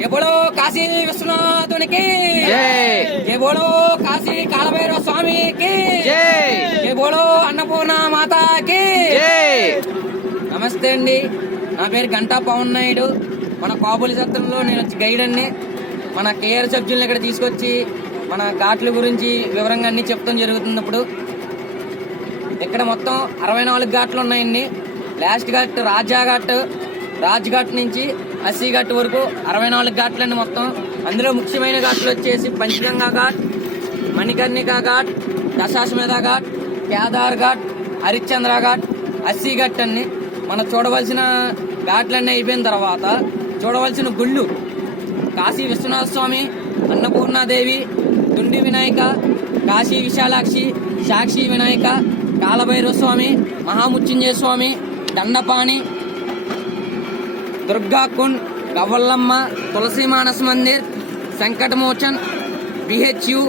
ये बोलो काशी विश्वनाथुनि की जय। ये बोलो काशी कालभैरव स्वामी की जय। ये बोलो अन्नपूर्ణ మాతా की జై. నమస్తే అండి, నా పేరు గంటా పవన్ నాయుడు. మన కోబులి సత్రంలో నేను గైడ్ అండి. మన కేఆర్ సబ్జెక్టులను ఇక్కడ తీసుకొచ్చి మన ఘాట్ల గురించి వివరంగా అన్ని చెప్తాం జరుగుతున్నప్పుడు. ఇక్కడ మొత్తం 64 ఘాట్లు ఉన్నాయండి. లాస్ట్ ఘాట్ రాజ్ ఘాట్ నుంచి 80 ఘాట్ వరకు 64 ఘాట్లండి మొత్తం. అందులో ముఖ్యమైన ఘాట్లు వచ్చేసి పంచగంగా ఘాట్, మణికర్ణికా ఘాట్, దశాశ్వమేధ ఘాట్, కేదార్ ఘాట్, హరిశ్చంద్ర ఘాట్, 80 ఘాట్ అన్ని. మనం చూడవలసిన ఘాట్లన్నీ అయిపోయిన తర్వాత చూడవలసిన గుళ్ళు కాశీ విశ్వనాథ స్వామి, అన్నపూర్ణాదేవి, తుండి వినాయక, కాశీ విశాలాక్షి, సాక్షి వినాయక, కాలభైరవ స్వామి, మహామృత్యుంజయ స్వామి, దండపాణి, దుర్గాకుండ్, గవ్వల్లమ్మ, తులసి మానస్ మందిర్, సంకటమోచన్, బిహెచ్యు,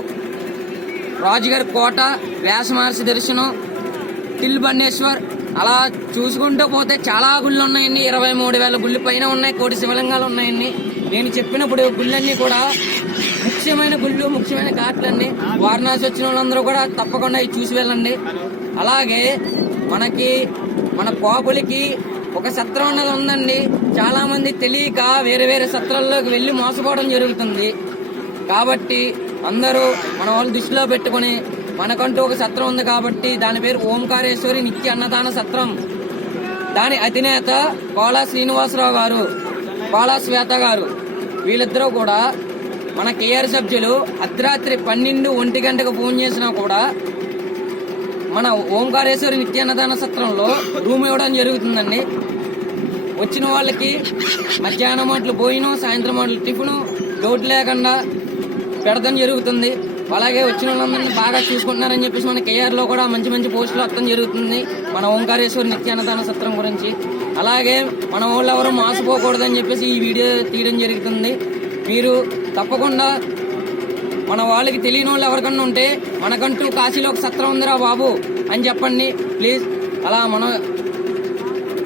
రాజుగారి కోట, వ్యాస మహర్షి దర్శనం, తిల్బండేశ్వర్. అలా చూసుకుంటూ పోతే చాలా గుళ్ళు ఉన్నాయండి. 23,000 గుళ్ళు పైన ఉన్నాయి. 1 కోటి శివలింగాలు ఉన్నాయండి. నేను చెప్పినప్పుడు గుళ్ళన్నీ కూడా ముఖ్యమైన గుళ్ళు, ముఖ్యమైన ఘాట్లన్నీ. వారణాసి వచ్చిన వాళ్ళందరూ కూడా తప్పకుండా ఇవి చూసి వెళ్ళండి. అలాగే మన కోపులకి ఒక సత్రం అన్నది ఉందండి. చాలా మంది తెలియక వేరే వేరే సత్రాల్లోకి వెళ్లి మోసపోవడం జరుగుతుంది. కాబట్టి అందరూ మన వాళ్ళు దృష్టిలో పెట్టుకుని మనకంటూ ఒక సత్రం ఉంది కాబట్టి దాని పేరు ఓంకారేశ్వరి నిత్య అన్నదాన సత్రం. దాని అధినేత కోలా శ్రీనివాసరావు గారు, కోలా శ్వేత గారు, వీళ్ళిద్దరూ కూడా మన కేఆర్ సభ్యులు అర్ధరాత్రి 12-1 గంటకు ఫోన్ చేసినా కూడా మన ఓంకారేశ్వరి నిత్యాన్నదాన సత్రంలో రూమ్ ఇవ్వడం జరుగుతుందండి. వచ్చిన వాళ్ళకి మధ్యాహ్నం మాటలు భోజనం, సాయంత్రం మాటలు టిఫిన్ లోటు లేకుండా పెడతాం జరుగుతుంది. అలాగే వచ్చిన వాళ్ళందరినీ బాగా చూసుకుంటున్నారని చెప్పేసి మన కేఆర్ లో కూడా మంచి మంచి పోస్టులు వస్తాం జరుగుతుంది మన ఓంకారేశ్వరి నిత్యాన్నదాన సత్రం గురించి. అలాగే మన వాళ్ళు ఎవరు మోసపోకూడదని చెప్పేసి ఈ వీడియో తీయడం జరుగుతుంది. మీరు తప్పకుండా మన వాళ్ళకి తెలియని వాళ్ళు ఎవరికన్నా ఉంటే మనకంటూ కాశీలో ఒక సత్రం ఉందిరా బాబు అని చెప్పండి ప్లీజ్. అలా మనం